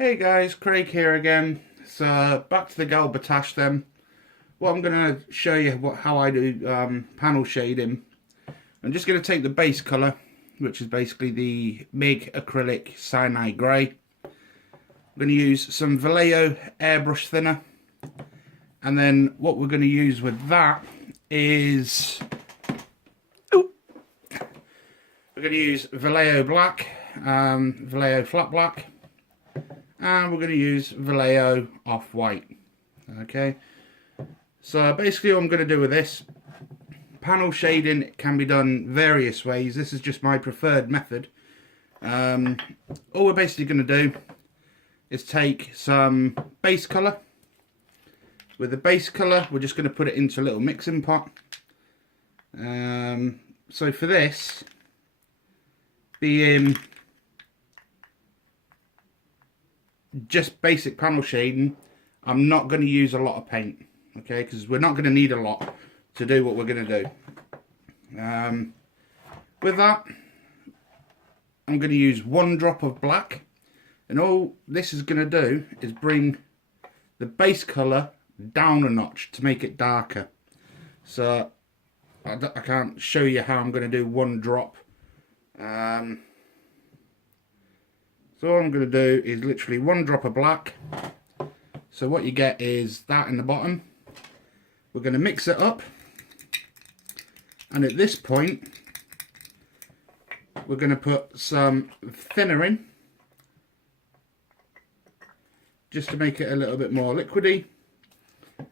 Hey guys, Craig here again. So back to the batash then. Well, I'm going to show you how I do panel shading. I'm just going to take the base colour, which is basically the MIG acrylic cyanide grey. I'm going to use some Vallejo airbrush thinner, and then what we're going to use with that is we're going to use Vallejo black, Vallejo flat black, and we're going to use Vallejo off-white. Okay, so basically what I'm going to do with this panel shading can be done various ways. This is just my preferred method. All we're basically going to do is take some base colour. With the base colour, we're just going to put it into a little mixing pot. So for this, being just basic panel shading, I'm not going to use a lot of paint, okay, because we're not going to need a lot to do what we're going to do. With that, I'm going to use 1 drop of black, and all this is going to do is bring the base colour down a notch to make it darker. So I can't show you how I'm going to do 1 drop. So all I'm going to do is literally 1 drop of black. So what you get is that in the bottom. We're going to mix it up, and at this point we're going to put some thinner in, just to make it a little bit more liquidy.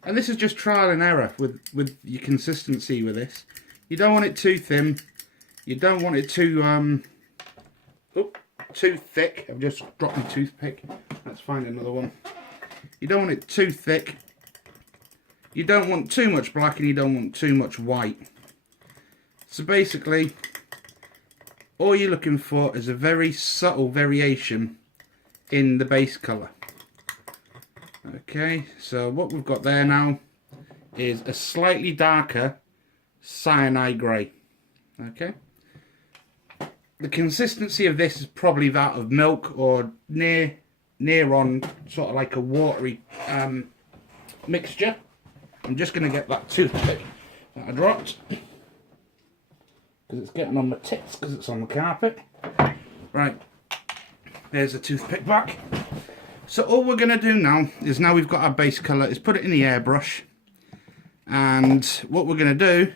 And this is just trial and error with your consistency with this. You don't want it too thin, you don't want it too too thick. I've just dropped my toothpick. Let's find another one. You don't want it too thick. You don't want too much black, and you don't want too much white. So basically, all you're looking for is a very subtle variation in the base colour. Okay, so what we've got there now is a slightly darker cyanide grey. Okay. The consistency of this is probably that of milk, or near on sort of like a watery mixture. I'm just going to get that toothpick that I dropped, because it's getting on my tits because it's on the carpet. Right, there's the toothpick back. So all we're going to do now is, now we've got our base colour, is put it in the airbrush. And what we're going to do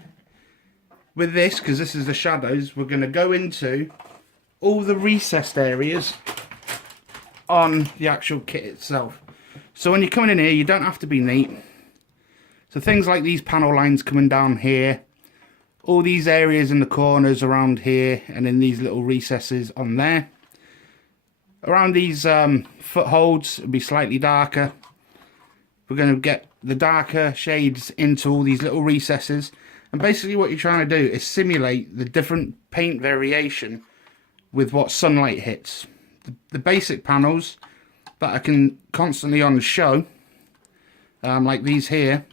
with this, because this is the shadows, we're going to go into all the recessed areas on the actual kit itself. So when you're coming in here, you don't have to be neat. So things like these panel lines coming down here, all these areas in the corners around here, and in these little recesses on there. Around these footholds, it'll be slightly darker. We're going to get the darker shades into all these little recesses. And basically what you're trying to do is simulate the different paint variation with what sunlight hits. The basic panels that I can constantly on the show, like these here,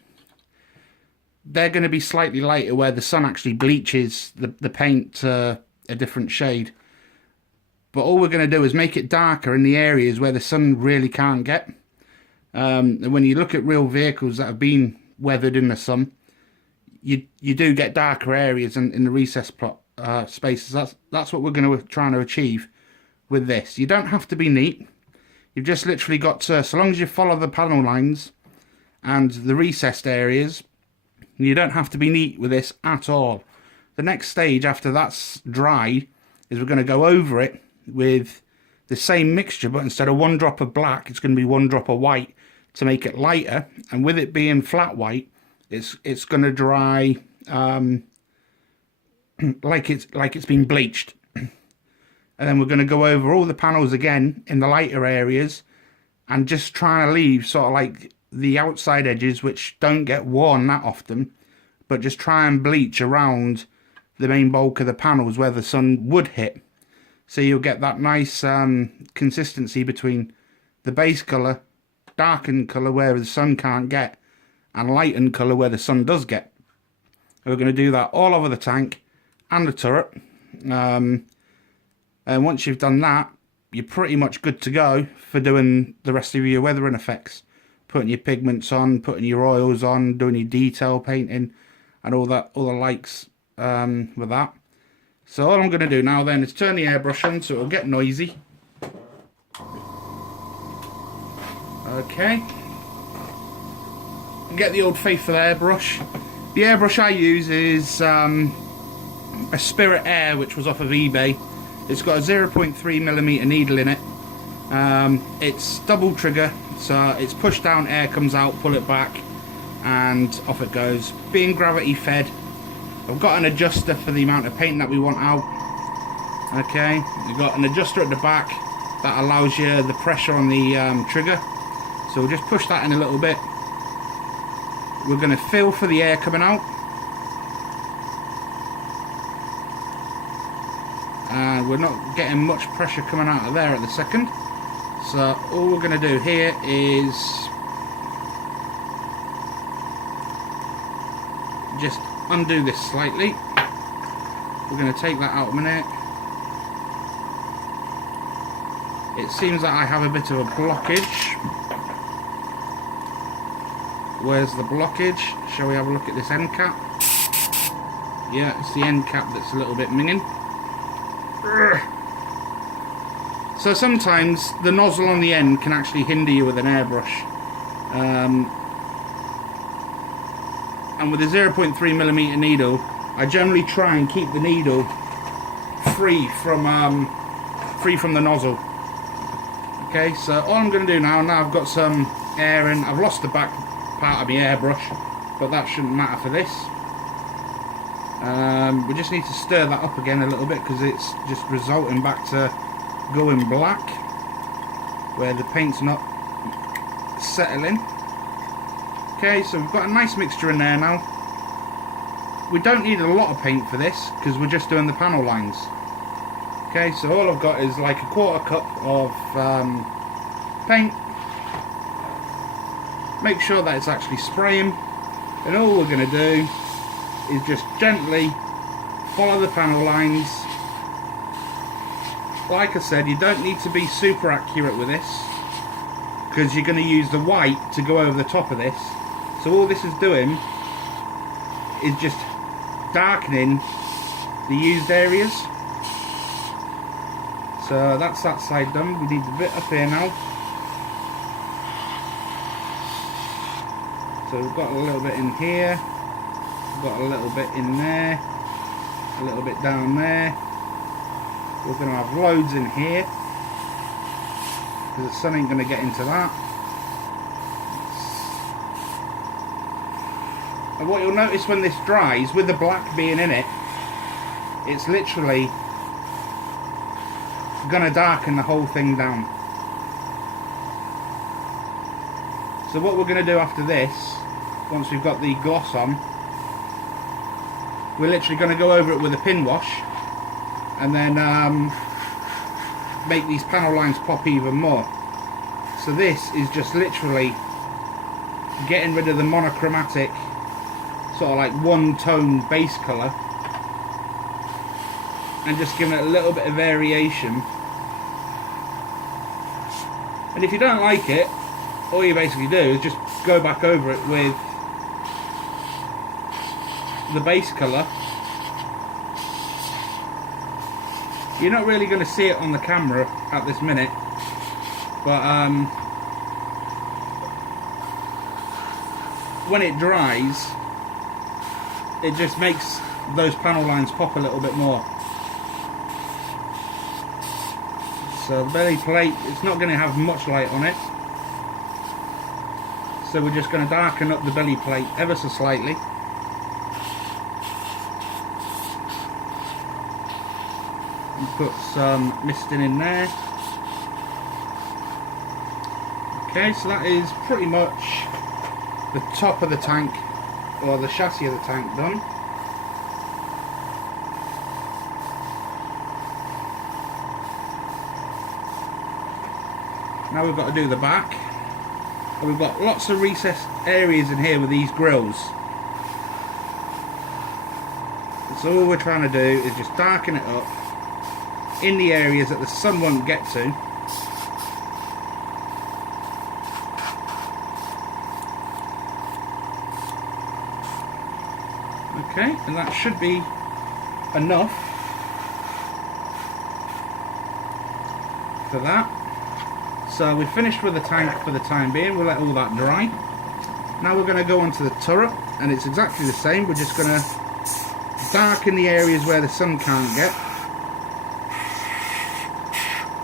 they're going to be slightly lighter, where the sun actually bleaches the paint to a different shade. But all we're going to do is make it darker in the areas where the sun really can't get. And when you look at real vehicles that have been weathered in the sun, you do get darker areas in the recess plot spaces. That's what we're going to try to achieve with this. You don't have to be neat. You've just literally got to, so long as you follow the panel lines and the recessed areas, you don't have to be neat with this at all. The next stage after that's dry is we're going to go over it with the same mixture, but instead of 1 drop of black, it's going to be 1 drop of white to make it lighter. And with it being flat white, it's going to dry like it's been bleached. And then we're going to go over all the panels again in the lighter areas, and just trying to leave sort of like the outside edges, which don't get worn that often, but just try and bleach around the main bulk of the panels where the sun would hit. So you'll get that nice consistency between the base colour, darkened colour where the sun can't get, and lightened colour where the sun does get. And we're going to do that all over the tank and the turret. And once you've done that, you're pretty much good to go for doing the rest of your weathering effects. Putting your pigments on, putting your oils on, doing your detail painting, and all the likes with that. So all I'm going to do now then is turn the airbrush on so it'll get noisy. Okay. Get the old faithful airbrush. The airbrush I use is a Spirit Air, which was off of eBay. It's got a 0.3mm needle in it. It's double trigger, so it's push down, air comes out, pull it back, and off it goes. Being gravity fed, I've got an adjuster for the amount of paint that we want out. Okay, we've got an adjuster at the back that allows you the pressure on the trigger. So we'll just push that in a little bit. We're going to feel for the air coming out. And we're not getting much pressure coming out of there at the second. So all we're going to do here is just undo this slightly. We're going to take that out a minute. It seems that I have a bit of a blockage. Where's the blockage? Shall we have a look at this end cap? Yeah, it's the end cap that's a little bit minging. So sometimes the nozzle on the end can actually hinder you with an airbrush. And with a 0.3mm needle, I generally try and keep the needle free from the nozzle. Okay, so all I'm going to do now I've got some air in. I've lost the back part of my airbrush, but that shouldn't matter for this. We just need to stir that up again a little bit because it's just resulting back to going black where the paint's not settling. Okay, so we've got a nice mixture in there now. We don't need a lot of paint for this because we're just doing the panel lines. Okay, so all I've got is like a 1/4 cup of paint. Make sure that it's actually spraying, and all we're going to do is just gently follow the panel lines. Like I said, you don't need to be super accurate with this because you're going to use the white to go over the top of this. So all this is doing is just darkening the used areas. So that's that side done. We need a bit up here now. So we've got a little bit in here, we've got a little bit in there, a little bit down there. We're going to have loads in here because the sun ain't going to get into that. And what you'll notice when this dries, with the black being in it, it's literally going to darken the whole thing down. So what we're going to do after this, once we've got the gloss on, we're literally going to go over it with a pin wash and then make these panel lines pop even more. So this is just literally getting rid of the monochromatic sort of like one-tone base colour and just giving it a little bit of variation. And if you don't like it, all you basically do is just go back over it with the base colour. You're not really going to see it on the camera at this minute, but when it dries, it just makes those panel lines pop a little bit more. So the belly plate, it's not going to have much light on it. So we're just going to darken up the belly plate ever so slightly. And put some misting in there. Okay, so that is pretty much the top of the tank, or the chassis of the tank, done. Now we've got to do the back. And we've got lots of recessed areas in here with these grills. So all we're trying to do is just darken it up in the areas that the sun won't get to. Okay, and that should be enough for that. So we've finished with the tank for the time being. We'll let all that dry. Now we're going to go onto the turret, and it's exactly the same. We're just going to darken the areas where the sun can't get.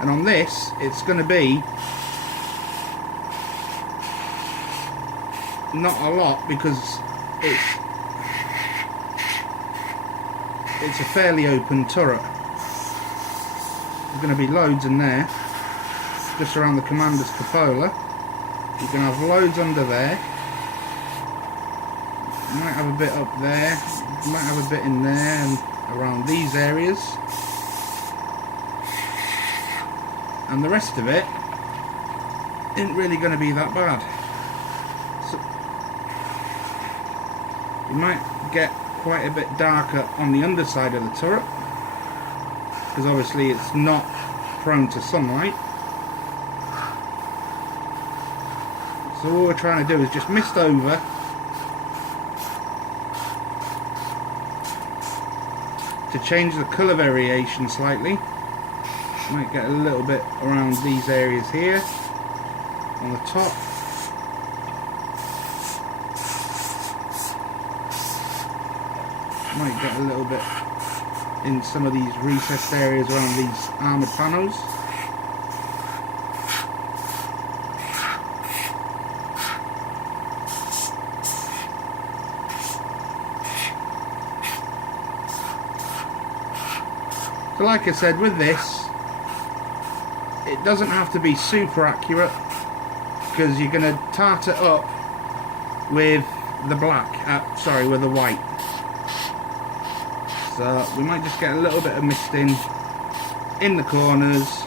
And on this, it's going to be not a lot because it's a fairly open turret. There's going to be loads in there, just around the commander's cupola. You can have loads under there. You might have a bit up there. You might have a bit in there and around these areas. And the rest of it isn't really going to be that bad. So you might get quite a bit darker on the underside of the turret, because obviously it's not prone to sunlight. So all we're trying to do is just mist over to change the colour variation slightly. Might get a little bit around these areas here on the top. Might get a little bit in some of these recessed areas around these armoured panels. So like I said, with this, it doesn't have to be super accurate, because you're going to tart it up with the black, with the white. So we might just get a little bit of misting in the corners.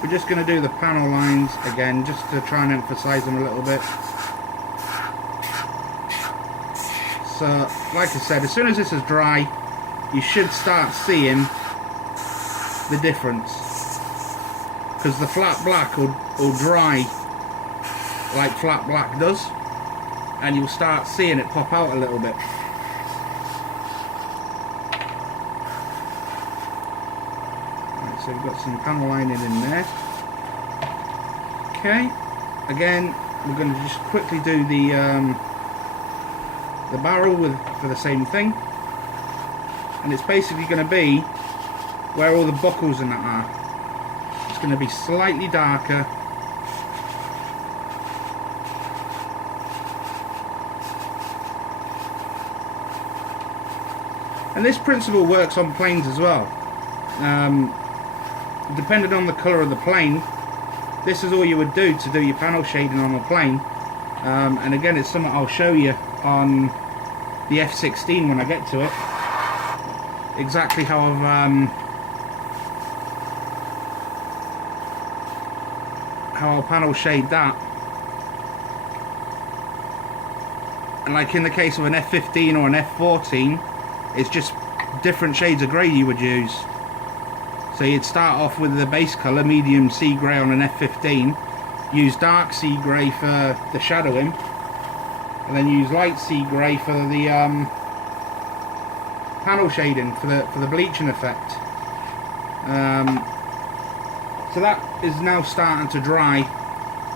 We're just going to do the panel lines again, just to try and emphasize them a little bit. So, like I said, as soon as this is dry, you should start seeing the difference, because the flat black will dry like flat black does, and you'll start seeing it pop out a little bit. Right, so we've got some panel lining in there. Okay, again, we're going to just quickly do the barrel for the same thing, and it's basically going to be where all the buckles and that are. It's going to be slightly darker, and this principle works on planes as well. Depending on the colour of the plane, this is all you would do to do your panel shading on a plane. And again, it's something I'll show you on the F-16 when I get to it, exactly how I'll panel shade that. And like in the case of an F-15 or an F-14, it's just different shades of grey you would use. So you'd start off with the base colour, medium sea grey on an F-15, use dark sea grey for the shadowing, and then use light sea grey for the panel shading, for the bleaching effect. So that is now starting to dry,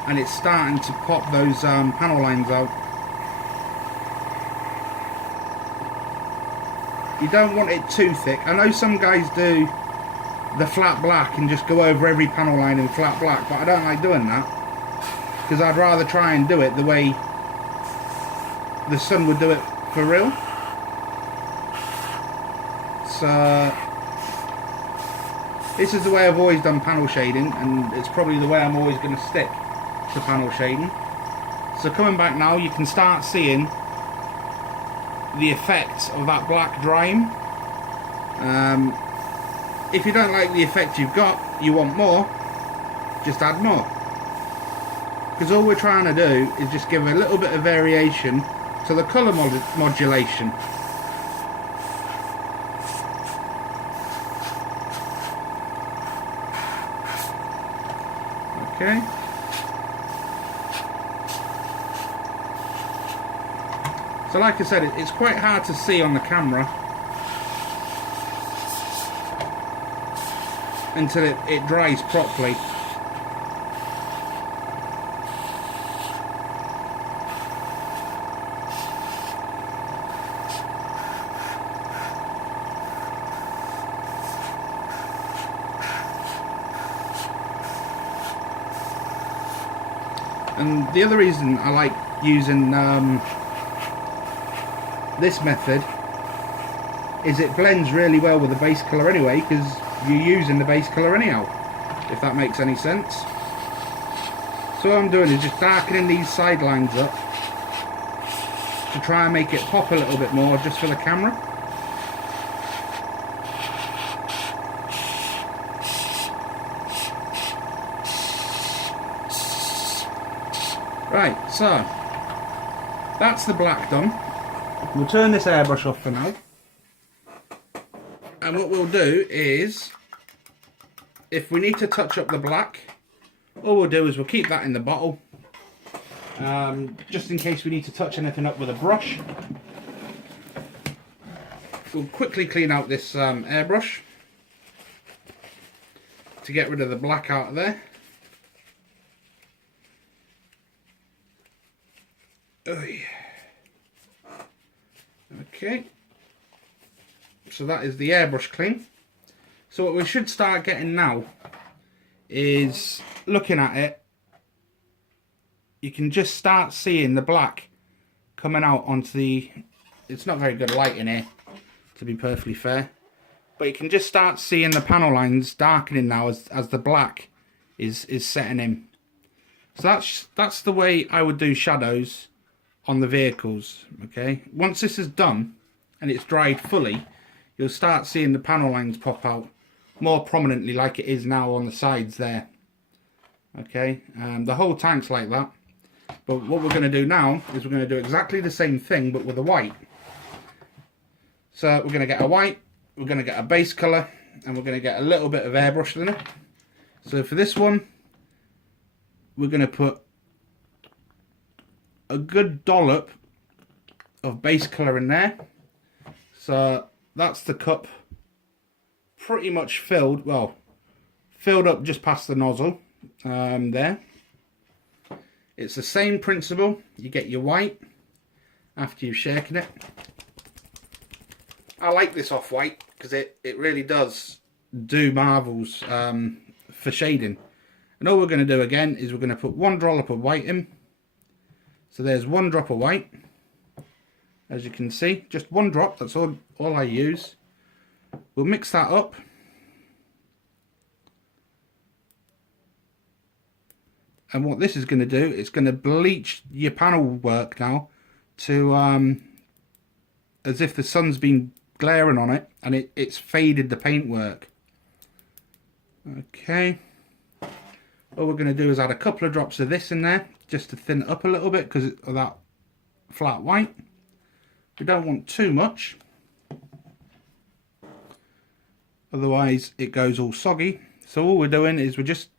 and it's starting to pop those panel lines out. You don't want it too thick. I know some guys do the flat black and just go over every panel line in flat black, but I don't like doing that, because I'd rather try and do it the way the sun would do it for real. So this is the way I've always done panel shading, and it's probably the way I'm always going to stick to panel shading. So coming back now, you can start seeing the effects of that black drying. If you don't like the effect you've got, you want more, just add more, because all we're trying to do is just give a little bit of variation to the colour modulation. Okay, So like I said, it's quite hard to see on the camera until it dries properly. And the other reason I like using this method is it blends really well with the base colour anyway, because you're using the base colour anyhow, if that makes any sense. So what I'm doing is just darkening these sidelines up to try and make it pop a little bit more just for the camera. Right, so that's the black done. We'll turn this airbrush off for now. And what we'll do is, if we need to touch up the black, all we'll do is we'll keep that in the bottle. Just in case we need to touch anything up with a brush. We'll quickly clean out this airbrush to get rid of the black out of there. Okay, so that is the airbrush clean. So what we should start getting now is, looking at it, you can just start seeing the black coming out onto the, it's not very good light in here to be perfectly fair, but you can just start seeing the panel lines darkening now as the black is setting in. So that's the way I would do shadows on the vehicles. Okay, once this is done and it's dried fully, you'll start seeing the panel lines pop out more prominently like it is now on the sides there. Okay, the whole tank's like that, but what we're going to do now is we're going to do exactly the same thing but with a white. So we're going to get a white, we're going to get a base colour, and we're going to get a little bit of airbrush thinner. So for this one, we're going to put a good dollop of base colour in there. So that's the cup pretty much filled, well, filled up just past the nozzle there. It's the same principle. You get your white after you've shaken it. I like this off-white because it really does do marvels for shading. And all we're going to do again is we're going to put one dollop of white in. So there's one drop of white, as you can see, just one drop, that's all I use. We'll mix that up. And what this is going to do, it's going to bleach your panel work now to as if the sun's been glaring on it and it's faded the paintwork. Okay. All we're going to do is add a couple of drops of this in there just to thin it up a little bit because of that flat white. We don't want too much, otherwise it goes all soggy. So all we're doing is we're just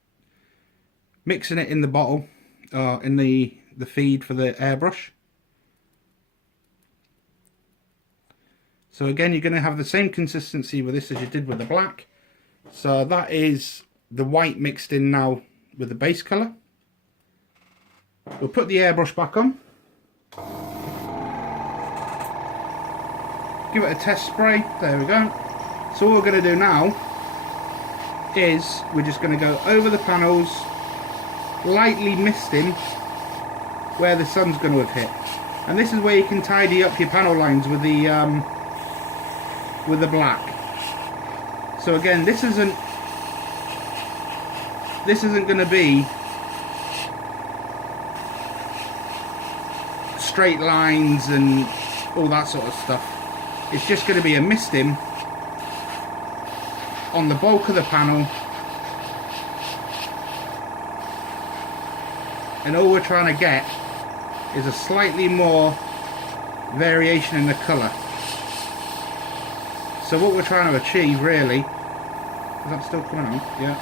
mixing it in the bottle, in the feed for the airbrush. So again, you're going to have the same consistency with this as you did with the black. So that is the white mixed in now with the base colour. We'll put the airbrush back on. Give it a test spray. There we go. So all we're going to do now is we're just going to go over the panels, lightly misting where the sun's going to have hit. And this is where you can tidy up your panel lines with the black. So again, this isn't going to be straight lines and all that sort of stuff. It's just going to be a misting on the bulk of the panel, and all we're trying to get is a slightly more variation in the colour. So what we're trying to achieve really, is that still coming on? Yeah.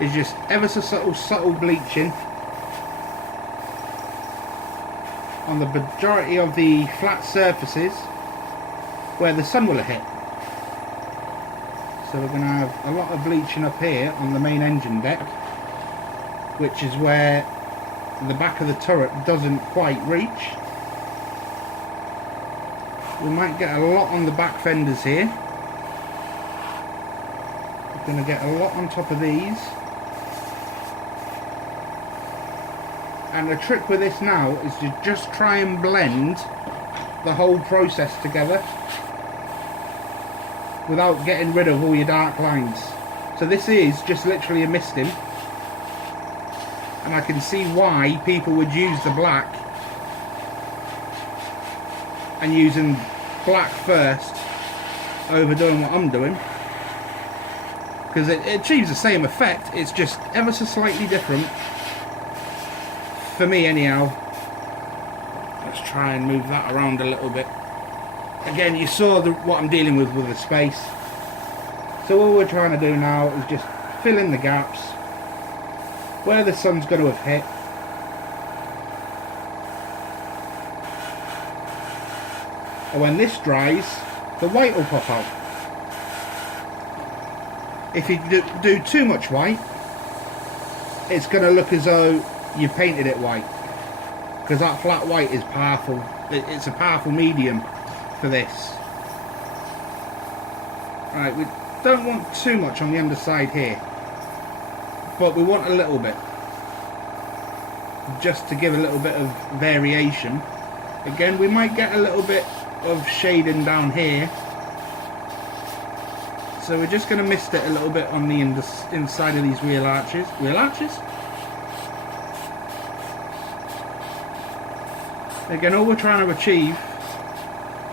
Is just ever so subtle bleaching on the majority of the flat surfaces where the sun will have hit. So we're going to have a lot of bleaching up here on the main engine deck, which is where the back of the turret doesn't quite reach. We might get a lot on the back fenders here. We're going to get a lot on top of these. And the trick with this now is to just try and blend the whole process together without getting rid of all your dark lines. So this is just literally a misting, and I can see why people would use the black and using black first over doing what I'm doing, because it achieves the same effect, it's just ever so slightly different for me anyhow. Let's try and move that around a little bit. Again, you saw what I'm dealing with the space. So all we're trying to do now is just fill in the gaps where the sun's going to have hit. And when this dries, the white will pop out. If you do too much white, it's going to look as though you painted it white, because that flat white is powerful. It's a powerful medium for this. Right, we don't want too much on the underside here, but we want a little bit, just to give a little bit of variation. Again, we might get a little bit of shading down here, so we're just going to mist it a little bit on the inside of these wheel arches. Again, all we're trying to achieve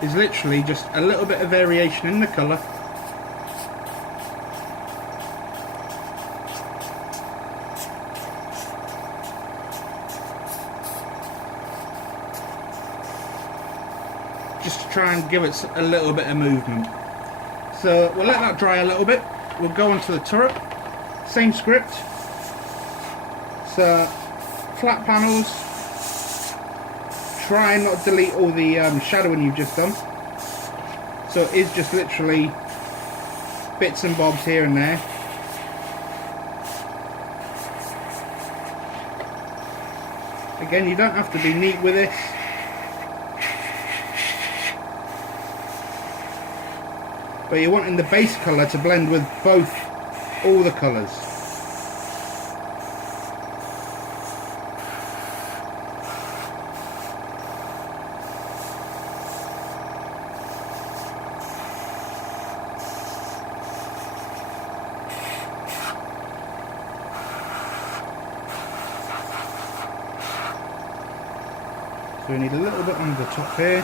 is literally just a little bit of variation in the colour. Just to try and give it a little bit of movement. So we'll let that dry a little bit. We'll go onto the turret. Same script. So flat panels. Try and not delete all the shadowing you've just done. So it is just literally bits and bobs here and there. Again, you don't have to be neat with this. But you're wanting the base colour to blend with all the colours. So we need a little bit on the top here.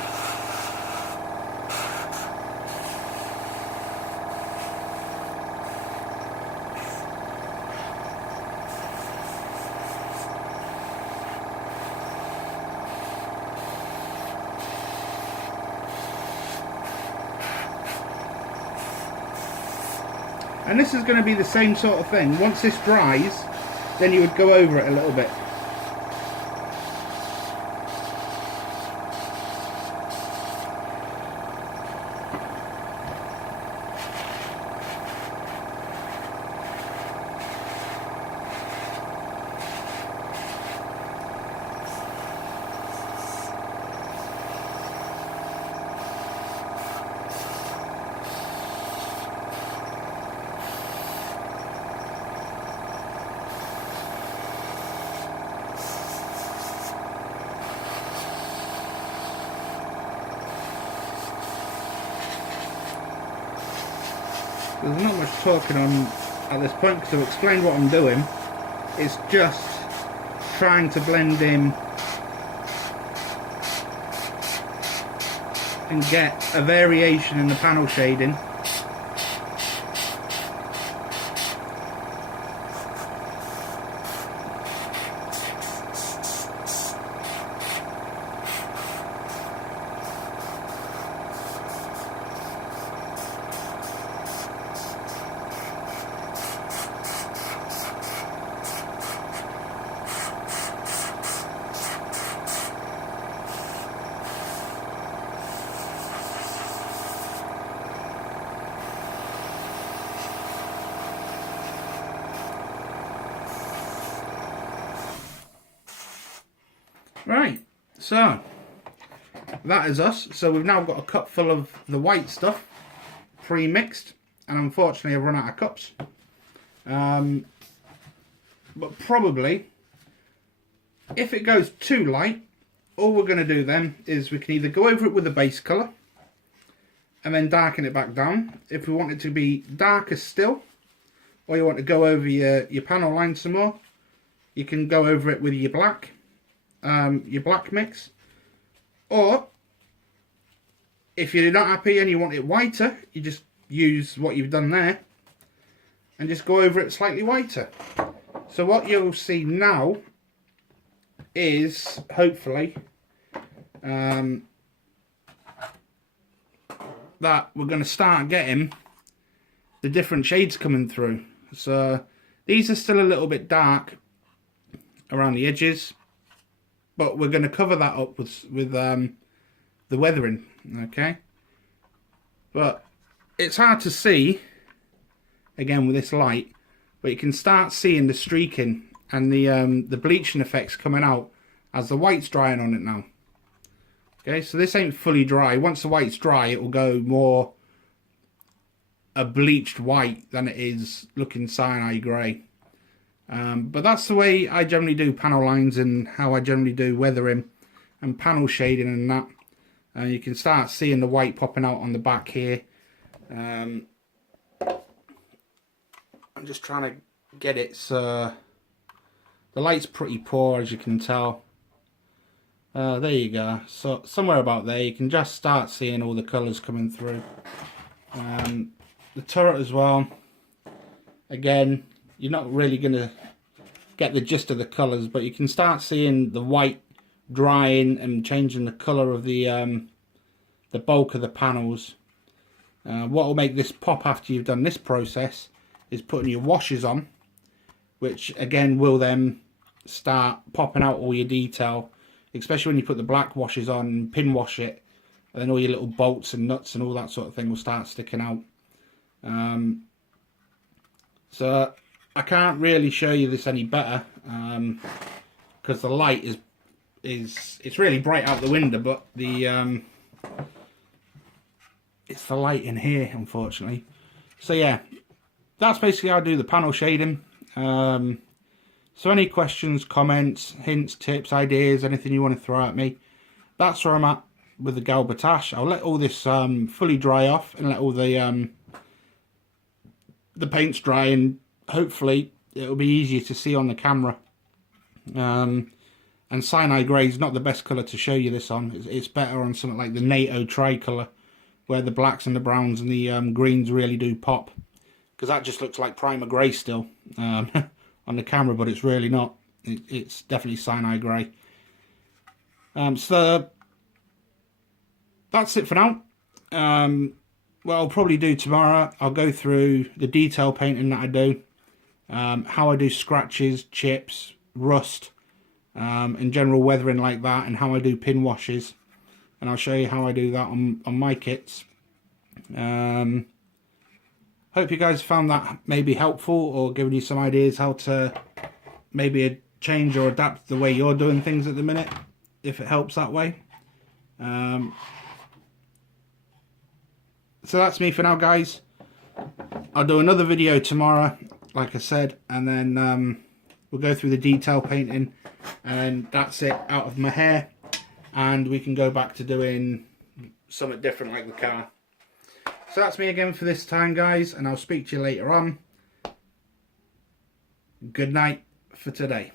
And this is going to be the same sort of thing. Once this dries, then you would go over it a little bit. There's not much talking on at this point, because to explain what I'm doing, it's just trying to blend in and get a variation in the panel shading. Right, so that is us. So we've now got a cup full of the white stuff, pre-mixed, and unfortunately I've run out of cups. But probably, if it goes too light, all we're going to do then is we can either go over it with a base colour and then darken it back down. If we want it to be darker still, or you want to go over your panel line some more, you can go over it with your black mix. Or if you're not happy and you want it whiter, you just use what you've done there and just go over it slightly whiter. So what you'll see now is hopefully that we're going to start getting the different shades coming through. So these are still a little bit dark around the edges, but we're going to cover that up with the weathering, okay? But it's hard to see again with this light, but you can start seeing the streaking and the bleaching effects coming out as the white's drying on it now. Okay, so this ain't fully dry. Once the white's dry, it will go more a bleached white than it is looking cyanide grey. But that's the way I generally do panel lines and how I generally do weathering and panel shading and that. You can start seeing the white popping out on the back here. I'm just trying to get it so the light's pretty poor, as you can tell. There you go. So somewhere about there you can just start seeing all the colours coming through. The turret as well, again, you're not really going to get the gist of the colours, but you can start seeing the white drying and changing the colour of the bulk of the panels. What will make this pop after you've done this process is putting your washes on, which again will then start popping out all your detail, especially when you put the black washes on and pin wash it, and then all your little bolts and nuts and all that sort of thing will start sticking out. So I can't really show you this any better because the light it's really bright out the window, but it's the light in here, unfortunately. So yeah, that's basically how I do the panel shading. So any questions, comments, hints, tips, ideas, anything you want to throw at me, that's where I'm at with the batash. I'll let all this fully dry off and let all the paints dry, and hopefully it'll be easier to see on the camera. And cyanide grey is not the best colour to show you this on. It's better on something like the NATO tricolour, where the blacks and the browns and the greens really do pop, because that just looks like primer grey still on the camera, but it's really not. It's definitely cyanide grey. So that's it for now. What I'll probably do tomorrow, I'll go through the detail painting that I do, how I do scratches, chips, rust, and general weathering like that, and how I do pin washes, and I'll show you how I do that on my kits. Hope you guys found that maybe helpful, or given you some ideas how to maybe change or adapt the way you're doing things at the minute, if it helps that way. So that's me for now, guys. I'll do another video tomorrow, like I said, and then we'll go through the detail painting, and that's it out of my hair, and we can go back to doing something different like the car. So that's me again for this time, guys, and I'll speak to you later on. Good night for today.